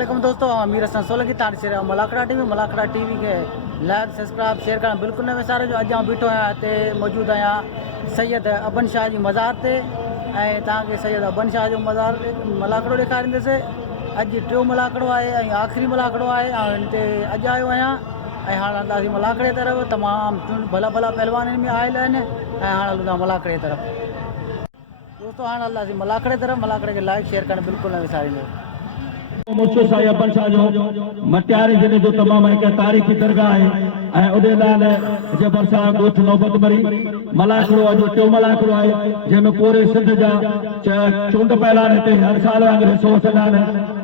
वालेकुम दोस्तों, अमीर हसन सोलंकी तार से मलाकड़ा टीवी के लाइक सब्सक्राइब शेयर करना बिल्कुल न विसारे जो। अॼु बीठो आहियां हिते मौजूदु आहियां सैयद अबन शाह जी मज़ार ते ऐं तव्हांखे सैयद अबन शाह जो मलाकड़ो ॾेखारींदुसि। अॼु टियों मलाकड़ो आहे ऐं आख़िरी मलाकड़ो आहे ऐं हिते अॼु आयो आहियां ऐं हाणे हलंदासीं मलाकड़े तरफ़। तमामु भला भला पहलवान हिन में आयल आहिनि ऐं हाणे हलूं था मलाकड़े तरफ़। दोस्तों हाणे हलंदासीं मलाकड़े तरफ़। मलाकड़े खे लाइक शेयर करणु बिल्कुलु न विसारींदो। मुझको साईं अबन शाह जो मटियारे जिले जो तमाम एक तारीखी दरगाह है ऐं उदे लाल जे बरसा गोठ नौबत मरी मलाकड़ो जो टियों मलाकड़ो है जंहिंमें पूरे सिंध जा चूंड पहलान हिते हर साल वांगुरु हिसो वठंदा आहिनि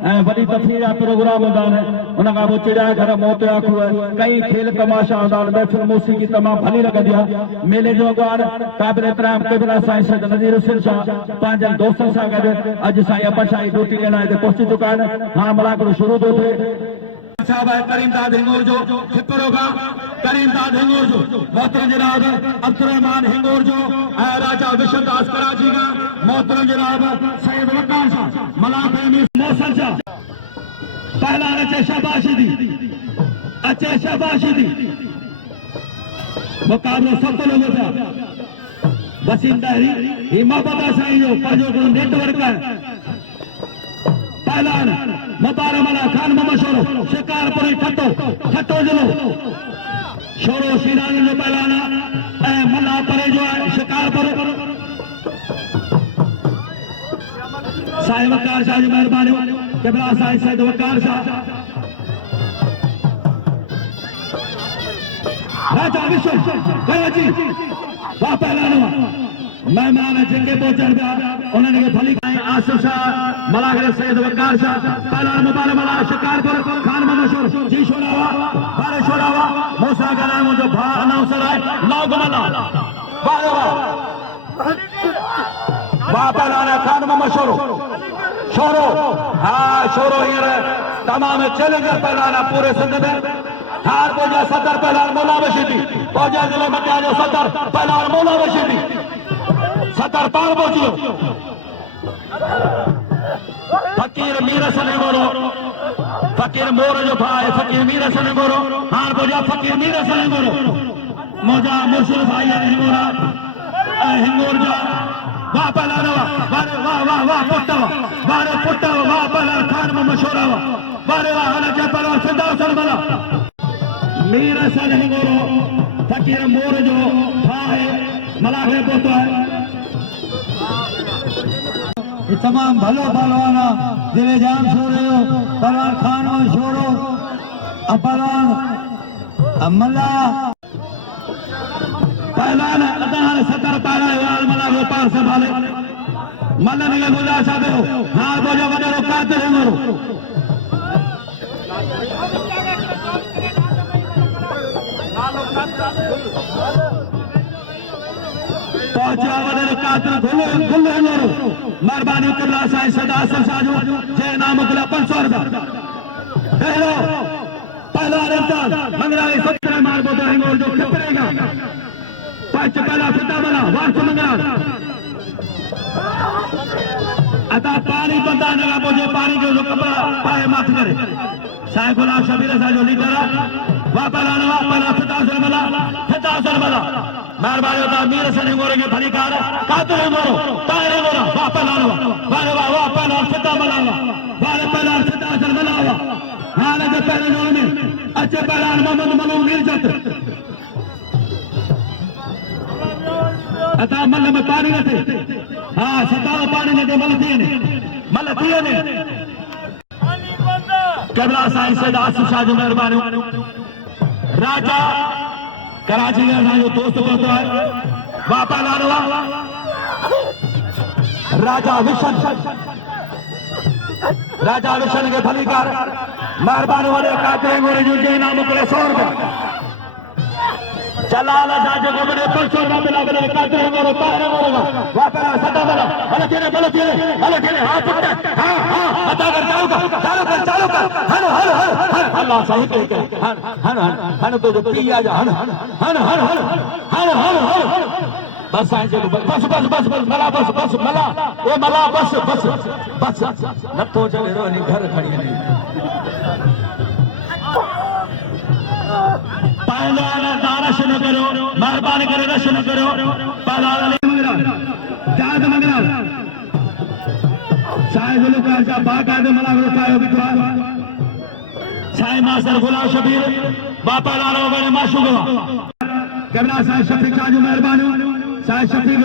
ऐं वॾी तफ़रीह जा प्रोग्राम हूंदा आहिनि। उन खां पोइ चिड़िया घर मौत जा खूह कई खेल तमाशा हूंदा आहिनि। महफ़िल मौसीक़ी तमामु भली लॻंदी आहे। मेले जो अॻुवान क़ाबिल एतिराम क़िबला साईं सैयद नज़ीर हुसैन शाह पंहिंजनि दोस्तनि सां गॾु अॼु साईं अबन शाह जी ड्यूटी ॾियण हिते पहुची चुका आहिनि। हाँ मलाकड़ो शुरू थो थिए। करीमदाद हिंगोर जो हिकिड़ो खां करीमदाद हिंगोर जो मोहतरम जनाब अब्दुर्रहमान हिंगोर जो ऐं राजा विश्वदास कराची का मोहतरम जनाब सैयद वकार शाह मलाकड़े में मौसम शाह पहला अचे शाबाशी दी मुकाबलो सत लोगों का वसीम दाहरी हिमाबदा साईं जो पंहिंजो नेटवर्क है। पहलान मुबारमला खान मोहम्मद शोरो शिकारपुरी ठट्टो जिलो शोरो सीरानी जो पहलान ऐं मल्ला परे जो है शिकारपुर साईं वकार शाह जी महिरबानी किबला साईं सैयद वकार शाह राजा विश्व कराची वाह पहलान मेहमान जिनके पहुंचन पिया उन्होंने भली आसिफ शाह मलाकड़े सैयद वकार शाह पहलान मुबारमला शिकारपुर खान मोहम्मद शोर जी शोरावा बारे शोरावा मूसा का नाम जो भा अनाउंसर है नौगमला बारे वाह पहलान खान मोहम्मद शोरो हाँ शोरो हींअर तमाम चैलेंजर पहलान पूरे सिंध में थार पहुंचा सदर पहलान मौला बशीदी पहुंचा जिले मटिया जो सदर पहलान मौला बशीदी सदर पार पहुंचियो फकीर मीर हसन हिंगोरो फकीर मोर जो भाई फकीर मीर हसन हिंगोरो हार पहुंचा फकीर मीर हसन हिंगोरो मौजा मुर्शिद भाई हिंगोरा हिंगोर जा वाह पहलान वारे वाह वाह वाह पुट्टवा वारे पुट्टवा वाह पहलान खान मोहम्मद शोरावा वारे वाह हला के पहलान सिद्धा सरमला मीर हसन हिंगोरो फकीर मोर जो भाई मलाकड़े पहुंचो है। तमाम भलो पहलवान दिले जान सो रहे हो पहलवान खान और शोरो पहलवान मल्ला पहलान अदान सतर पहलान मला वो पार संभाले मल्ला ने गुजा साहब हो हां बोझो वडरो काते हिंगोरो पहुंचा वडरो काते गुल्लो हिंगोरो मेहरबानी किबला साईं सदा साजो जे नाम गुला 500 रुपया हेलो पहला रेता मंगराई सत्र मार बोतो हिंगोर जो खपरेगा पांच पहला सदा बना वार्ष मंगरा अता पानी बंदा नगा बोझे पानी के जो कपड़ा पाए माथ करे साईं गुलाम शबीर साजो लीडर वा पहला सदा सरमला मेहरबानी होता मीर हसन हिंगोर के भलीकार कातर हिंगोरो तायर हिंगोरो वाह पहलान वाह पहलान सदा मलावा वाह पहलान सदा सरमला हाल के पहले जोड़ में अच्छे पहलान मोहम्मद मलूम मिर्जत अता मल में पानी न थे हाँ सताव पानी न थे मल थिए ने किबला साईं सैयद आसिफ शाह जी मेहरबानी राजा कराची का जो दोस्त पहुंचो है वाह पहलान राजा विशन के भलीकार मेहरबानी वाले कातरे गोरे जो जे नाम करे 100 रुपया चलाल साजो को बड़े 500 रुपया मिला बड़े कातरे गोरो तारे गोरो वाह पहला सदा बला भले तेरे हां पुट हां अदा कर चालू कर हन अल्लाह सही के हन तो जो पी आ जा हन बस साईं चलो बस बस बस बस मला बस बस मला ए मला बस बस बस नथो चले रो नी घर खड़ी नहीं पहलवान दारश न करो मेहरबानी करे रश न करो पहलवान अली मंगरा जाद मंगरा साईं गुलकार जा बाकायदे मला रुकायो बिटवा साईं मास्टर गुलाम शबीर बापा लालो बने माशूगा कैमरा साईं शफीक शाह मेहरबानी साईं शफीक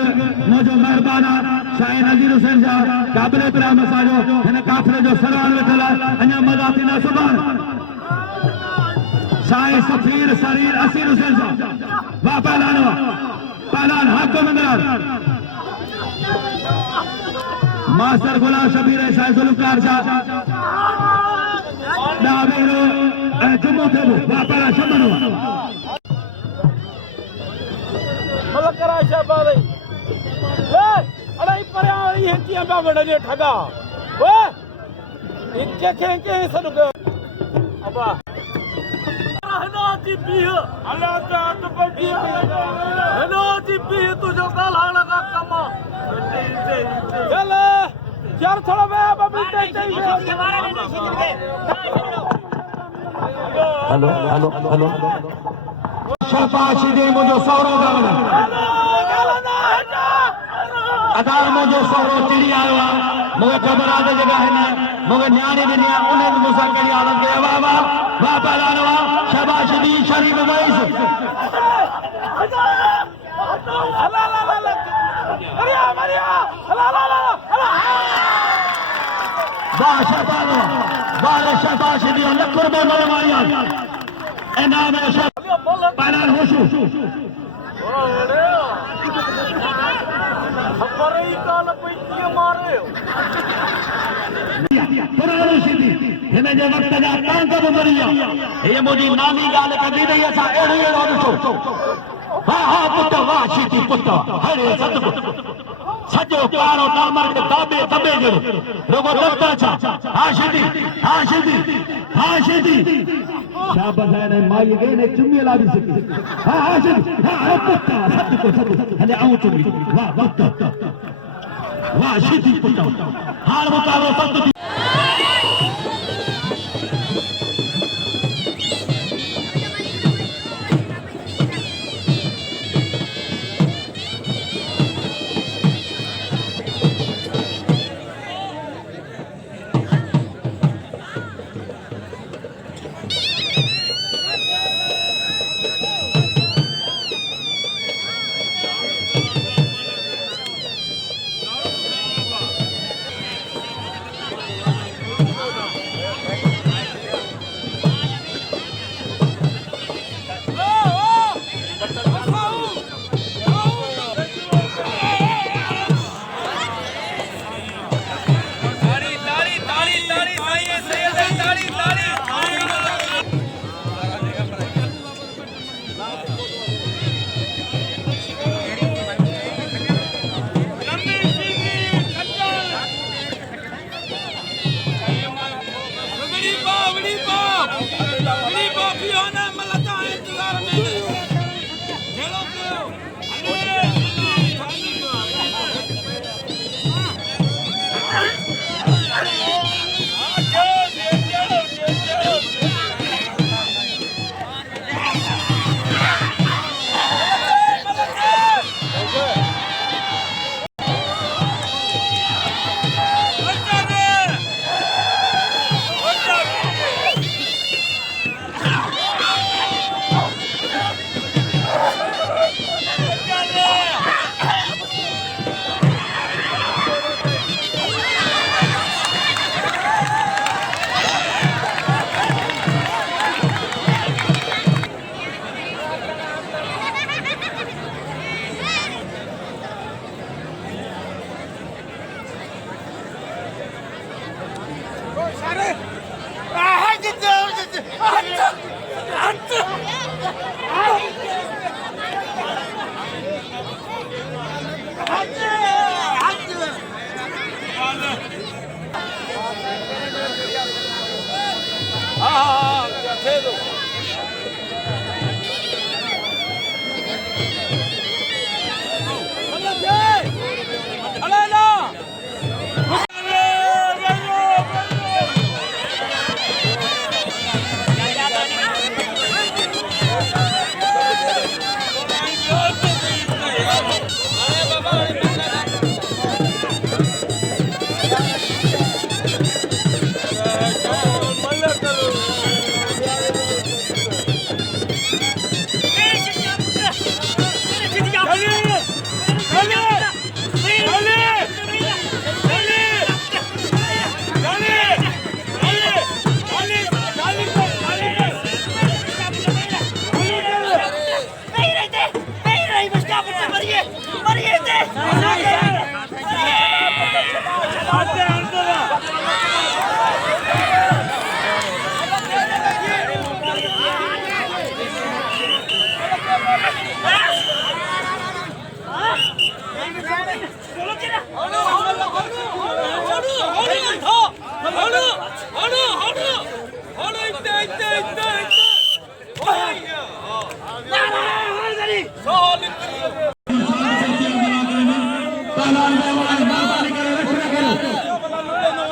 मोजो मेहरबाना साईं नज़ीर हुसैन जा काबिल इकराम असाजो हिन काफिले जो सरवान वेठल अञा मज़ा थींदा सुभाणे साईं सफीर सरीर असीर हुसैन जा वाह पहलवान हक मंगरार मास्टर गुलाम शबीर साईं जुल्फकार जा दावेरो जुम्मो थे वाह पहला शमनो मलक करा शहबाज ए अरे परया ये किया बा बड़े ठगा ओए इके के सदुक अबा हनो जी पी अल्लाह का तो पड़ी हनो जी पी तुझो काल हाना का कम चल यार थोड़ा बे बबी ते हेलो शाबाश दे मुझो सौरो गावना अदार मुझो सौरो चिड़ी आयो मुझे खबर आदे जगह है ना मुझे न्याणी ने न्या उन्हें मुसा के लिए आलम के वाह वाह वाह पहलवान वाह शाबाश दी शरीफ वैस अल्लाह ला ला मरिया मरिया अल्लाह ला ला वाह शाबाश दी लख रुपए मरे मारिया इनाम है पहलवान होशू खबर ही काल पे मारे पुरानो सिटी हिन जे वक्त जा टांग बि मरिया हे मुंहिंजी नानी ॻाल्हि कंदी रही असां अहिड़ो अहिड़ो ॾिठो हा हा पुट वाह सिटी पुट हरे सतगुरु सजो कारो डामर के दाबे दबे जड़ो रोगो दफ्तर छा हा सिटी शाबाश है माई गे ने चुम्मी ला भी सिटी हा सिटी हा पुट सतगुरु हले आऊं चुम्मी वाह वक्त वाह सिटी पुट हाल मुतारो सतगुरु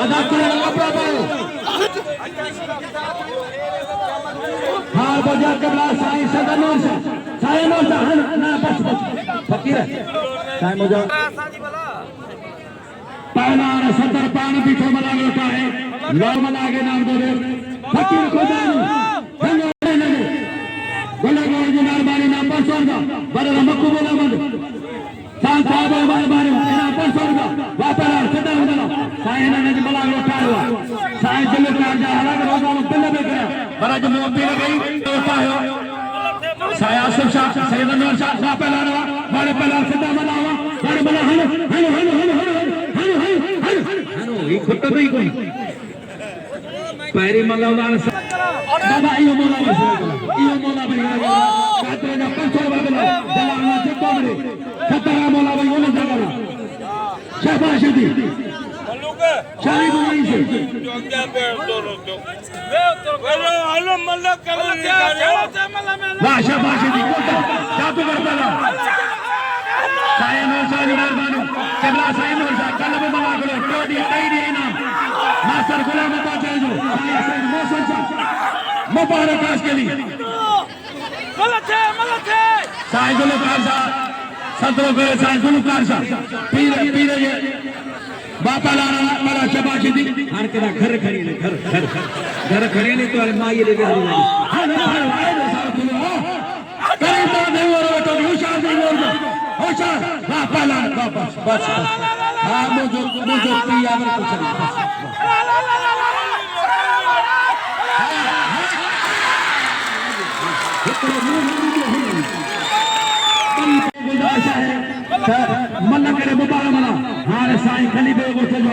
अदा करो कपड़ा पाओ हां बजा कबला साईं सदनों से साईं मोजा ना बस फकीर साईं मोजा पहला सदर पानी पीठो मला लोटा है लो मला के नाम दो फकीर खुदा धन्यवाद लगे बोले गोल जी मेहरबानी ना परसोंगा बड़े मक्कू बोला मत सांग साहब मेहरबानी ना परसोंगा वापरा सदा उधर साईं ने मला लोटा हुआ साईं दिल का जा अलग रोजा में पिल्ले पे गया बड़ा जो मोती लगी होता है साईं आसिफ शाह सैयद अनवर शाह वापरा बड़े पहला सदा मनावा बड़े बड़ा हन ये खुद तो ही कोई पैरी मलाउदान बाबा इयो मोला भैया कातरे ना 500 बाबला जलाना चित्तो में खतरा मोला भाई ओने जगह शाबाश दी शाही बुलाई से जोंगा पे दोनों तो वे हेलो मल्ला कर वाह शाबाश दी जादू करता साईं नौशाद मेहरबानी चबला साईं नौशाद कलब मला करो टोडी आईडी इनाम मास्टर गुलाम अब्बा चाहिए साईं मौसम सा मुबारक आज के लिए मलक है साईं गुलकार सा सदरो करे साईं गुलकार सा पीर ये बापा लाना बड़ा शाबाश दी हर के घर खड़ी ने घर खड़ी ने तो मां ये लेके करे तो नहीं हो तो होशियार नहीं हो होशियार वाह पहला बस हां मुझे पिया में कुछ नहीं मन्ना करे मुबारक मना हां साईं खली बे वो चलो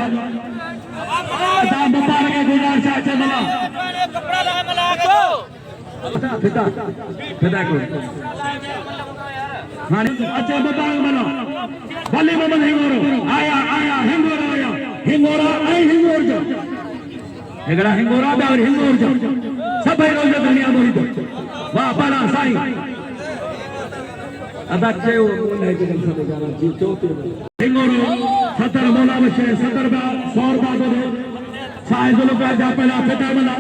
ता मुबारक के गुजार से चला कपड़ा लगा मला को फिदा को हां अच्छा मुबारक मना भले मोहम्मद हिंगोरो आया हिंगोरा आई हिंगोर जो एगड़ा हिंगोरा बे और हिंगोर जो सब है रोज दुनिया मोरी तो वाह बड़ा साईं अदा के वो बोले के सब जाना जी चौथे हिंगोरो सदर मोला बचे सदर बा 100 रुपया दो साईं जो लोग जा पहला फिदा मना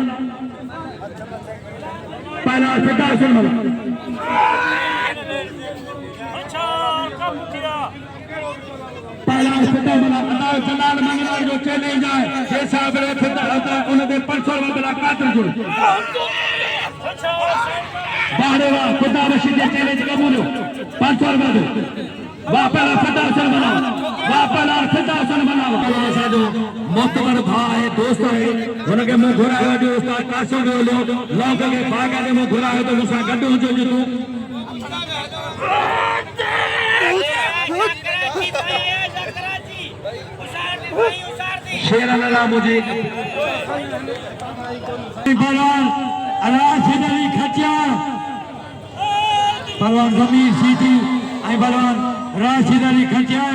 पहला फिदा सुन मना पहला फिदा मना अदा जलाल मंगलार जो चले जाए जे साहब रे फिदा होता उनके 500 रुपया बला कातर जुड़ बाहरे वाह खुदा बशी दे चैलेंज कबूल 500 रुपया दो वाह पहला फिदा सन बना जो मोतबर भाई दोस्त है उनके मुंह घुरा है जो उस्ताद कासो के लोग के भागा के मुंह घुरा है तो मुसा गड्ढू जो तू शेर अल्लाह मुझे भगवान राशिद अली खटिया भगवान जमीर सीधी आई भगवान राशिद अली खटिया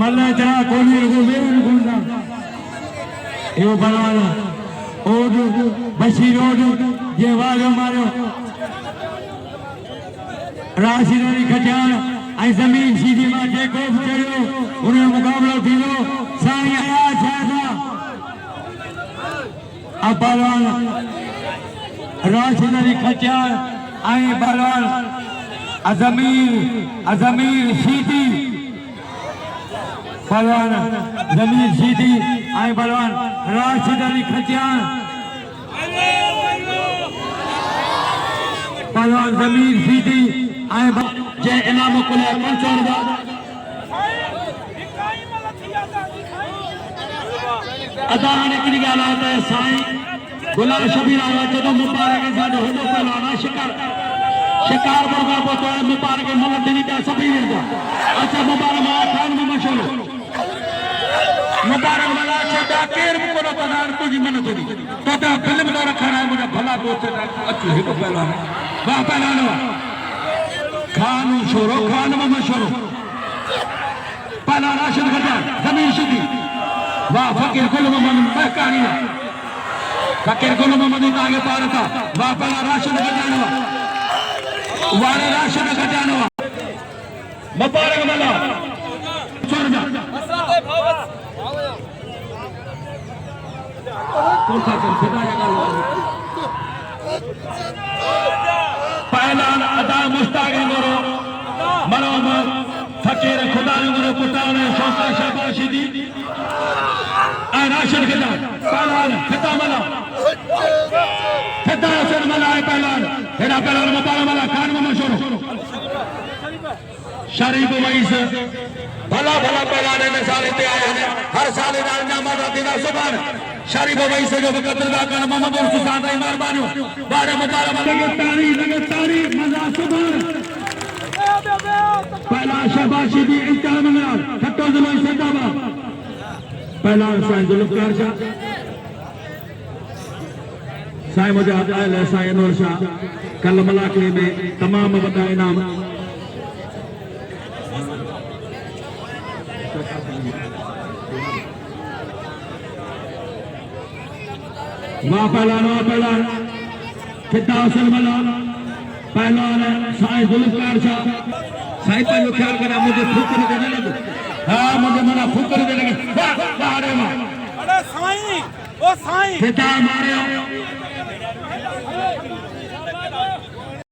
मल्ला इतना कोनी को वेन गुंडा यो भगवान ओड बशीर ओड ये वालो मारो राशिद अली खटिया आई जमीन सीधी में जेको चढ़ो उन्हें मुकाबला थीलो साईं आया छादा अब भगवान राशिद अली खटिया आई भगवान अजमीर सीधी पहलवान जमीर सीधी आई पहलवान राशिद अली खटिया पहलवान जमीर सीधी आई जय इनाम को 500 रुपया अदा निकली गया है साईं गुलाम शबीर आया जो मुबारक साडो होदो पहलवान शिकार मुर्गा पोतो है मुबारक मल दिनी का सभी मिलता अच्छा मुबारक मा खान में मशहूर मुबारक मला छदा केर को न पदार तुझी मन तुझी तो ता फिल्म तो रखा है मुझे भला दोस्त अच्छे है को पहलवान वाह पहलवान खान शोरो खान में मशहूर पहला राशिद खटिया जमीन सीधी वाह फकीर कुल मोहम्मद महकानी फकीर कुल मोहम्मद आगे पारता वाह पहला राशिद खटिया वारे राशन कटानो मुबारक मला सोरजा कोठा कर खुदा का पहला अदा मुस्ताक करो मनो फकीर खुदा ने पुटाने सोसा शाबाशी दी आ राशन कटा पहला खता मला खता सर मला है पहला हेरा पहला मुबारक मला खान में मशहूर शरीफ वैस भला भला पहला ने साल ते आए हैं हर साल राजनामा दीदा सुभान शरीफ वैस जो कदरदा कर मोहम्मद हुसैन री मेहरबानी बारे मुबारक लगे तारीख मजा सुभान पहला शाबाशी दी इंतहा मंगल खट्टो जलो जिंदाबाद पहला साईं जुल्फकार शाह साईं मुजाहिद आयल साईं नूर शाह कल मलाकड़ी में तमाम वॾा इनाम वाह पहलवान खिता हुसैन मला पहलवान साईं जुल्फकार शाह साईं पर ख्याल करा मुझे फुकर देने लगे हाँ मुझे मना फुकर देने लगे वाह वाह अरे वाह अरे साईं ओ साईं खिता मारे